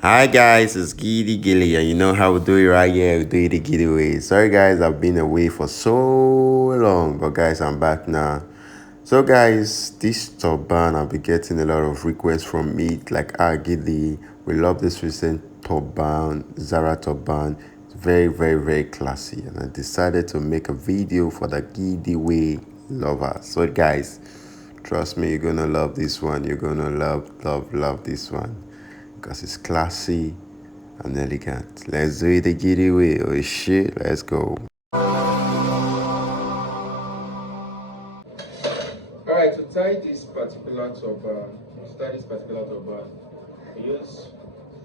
Hi guys, it's Giddy Gilly, and you know how we do it right here. We do it the Giddy way. Sorry guys, I've been away for so long, but guys, I'm back now. So guys, this turban, I'll be getting a lot of requests from me, like Giddy. We love this recent turban, ZARA turban. It's very classy, and I decided to make a video for the Giddy way lovers. So guys, trust me, you're gonna love this one. You're gonna love this one because it's classy and elegant. Let's do it the giddy way. Oh shit, let's go. Alright, to tie this particular turban, we use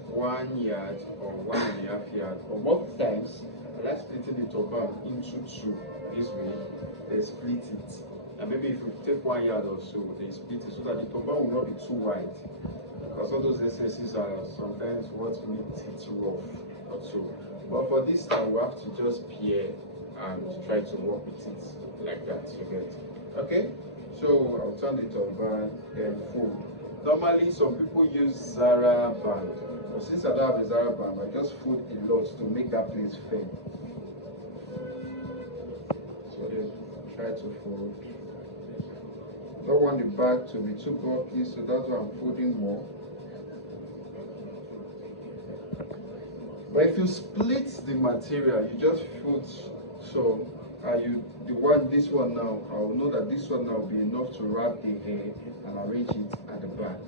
1 yard or 1.5 yard. Or most times, I like splitting the turban into two. This way, they split it. And maybe if you take 1 yard or so, they split it so that the turban will not be too wide. Because all those SSs are sometimes what makes it rough or so. But for this time, we have to just pair and try to work with it like that. You get? Okay? So I'll turn it on and fold. Normally, some people use ZARA band. But since I don't have a ZARA band, I just fold a lot to make that place firm. So then try to fold. Don't want the back to be too bulky, so that's why I'm folding more. But if you split the material, you just fold some, this one now, I will know that this one now will be enough to wrap the hair and arrange it at the back.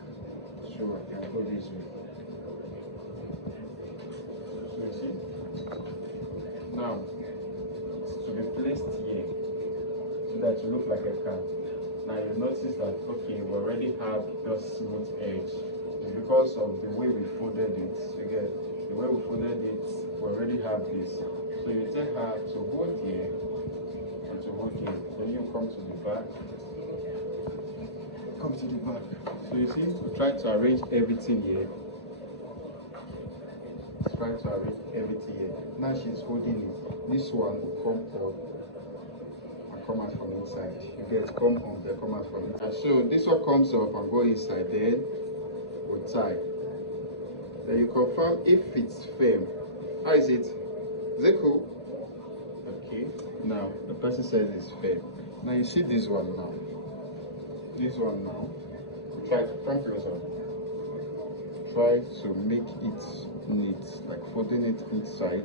So I can go this way. So you see? Now, it's to be placed here so that it look like a car. Now you notice that, okay, we already have the smooth edge. It's because of the way we folded it. You get the way we folded it, we already have this. So you tell her to hold here and to hold here. Then you come to the back. Come to the back. So you see, we try to arrange everything here. Try to arrange everything here. Now she's holding it. This one will come up and come out from inside. You get come on there, come out from inside. So this one comes up and go inside, then we'll tie. Then you confirm if it's firm. How is it? Is it cool? Okay. Now the person says it's firm. Now you see this one now. This one now. Try to come closer. Try to make it neat, like folding it inside.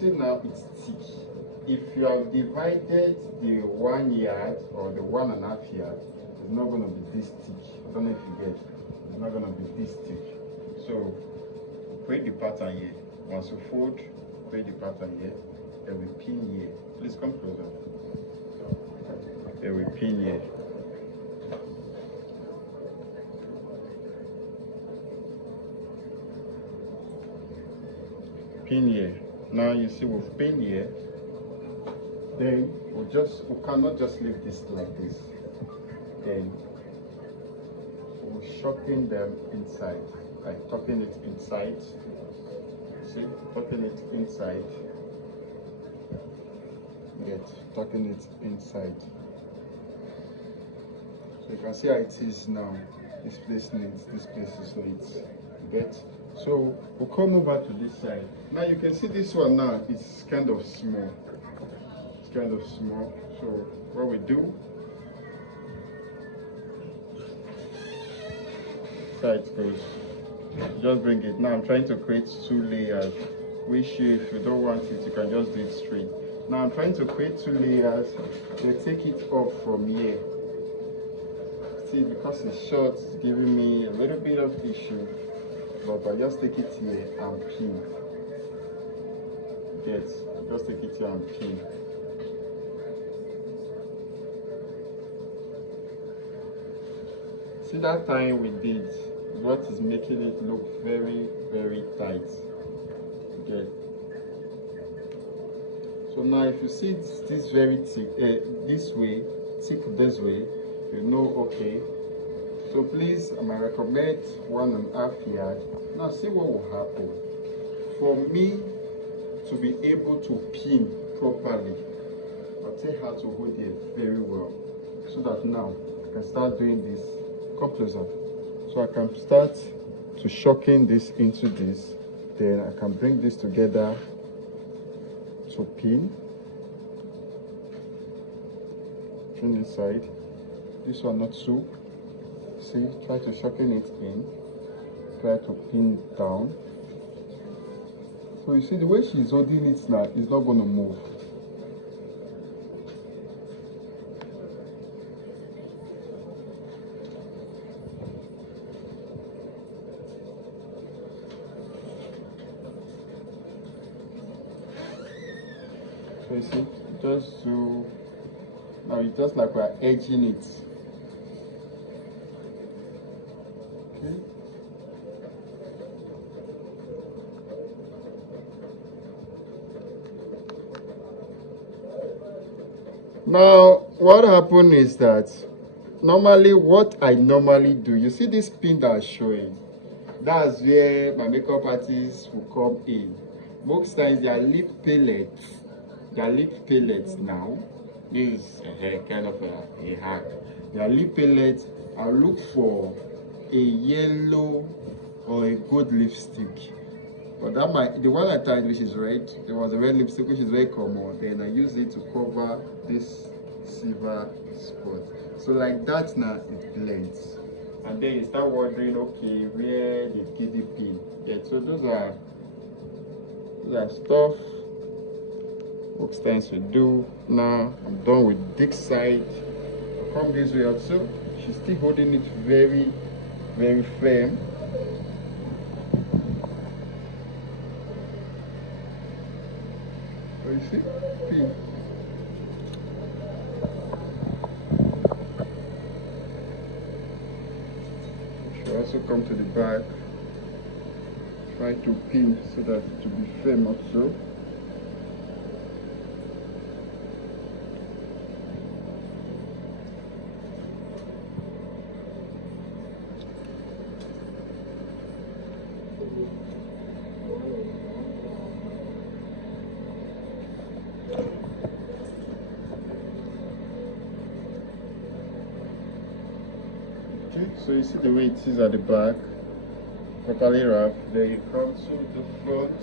See now it's thick. If you have divided the 1 yard or the 1.5 yard, it's not going to be this thick. I don't know if you get. It's not going to be this thick. So create the pattern here. Once you fold, create the pattern here. Then we pin here. Please come closer. Then we pin here. Pin here. Now you see we've pinned here. Then we cannot just leave this like this. Then we'll shorten them inside, like tucking it inside. See, tucking it inside. Get tucking it inside. So you can see how it is now. This place needs, this place is neat. Get. So we'll come over to this side. Now you can see this one now, it's kind of small. It's kind of small. So what we do, side goes. Just bring it. Now I'm trying to create 2 layers. Which if you don't want it, you can just do it straight. Now I'm trying to create 2 layers. They take it off from here. See, because it's short, it's giving me a little bit of issue. But I just take it here and pin. Yes, just take it here and pin. See that time we did, what is making it look very tight. Okay. So now if you see this very thick, this way, thick this way, you know, okay. So please, I might recommend 1.5 yard. Now see what will happen. For me, to be able to pin properly, I'll tell you how to hold it very well, so that now I can start doing this. Come closer. So I can start to shocking this into this, then I can bring this together to pin this side, this one not so. See, try to shorten it in, try to pin down. So you see the way she's holding it now is not going to move. So you see, just to now it's just like we're edging it. Okay. Now what happened is that normally what I normally do, you see this pin that I'm showing, that's where my makeup artists will come in. Most times they are lip pellets now. This is kind of a hack. They are lip pellets. I look for a yellow or a gold lipstick. But the one I tried, which is red, there was a red lipstick which is very common. Then I use it to cover this silver spot. So like that now it blends. And then you start wondering, okay, where the kiddie pin? Yeah, so those are stuff work stands to do. Now I'm done with this side. I'll come this way also. She's still holding it very, very firm. So you see, pin. Should also come to the back. Try to pin so that it will be firm also. Okay, so you see the way it is at the back, properly wrapped. Then you come to the front.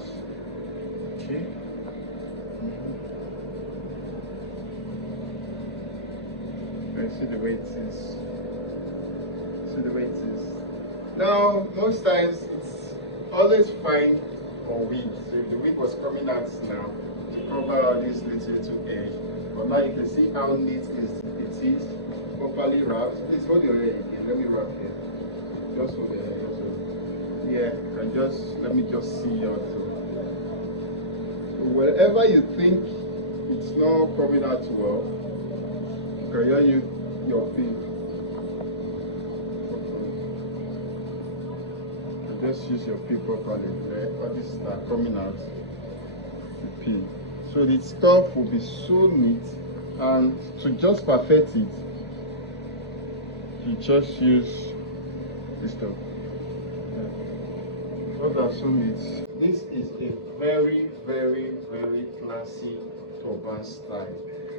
Okay. You see the way it is. See the way it is. Now, most times it's always fine for wig. So if the wig was coming out now, to cover all this little edge. But now you can see how neat it is, properly wrapped. Please hold your hair again. Let me wrap here. Just hold your hair. Yeah, and let me just see your toe. So wherever you think it's not coming out well, you can use your pin. Just use your pin properly. All this start coming out, the pin. So the stuff will be so neat, and to just perfect it, you just use this stuff. Those are so neat. This is a very, very, very classy turban style.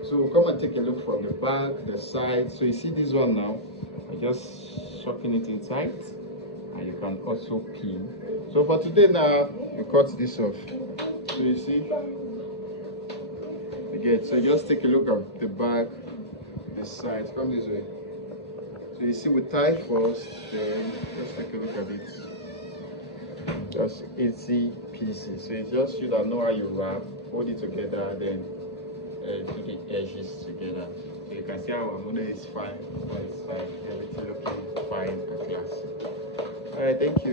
So come and take a look from the back, the side. So you see this one now, I just shocking it inside, and you can also pin. So for today now, you cut this off. So you see, again, so just take a look at the back, the sides. Come this way. So you see, we tie first, then just take a look at it. Just easy pieces. So it's just you that know how you wrap, hold it together, then do the edges together. So you can see our model is fine, but it's fine. Everything looking fine and classy. Alright, thank you.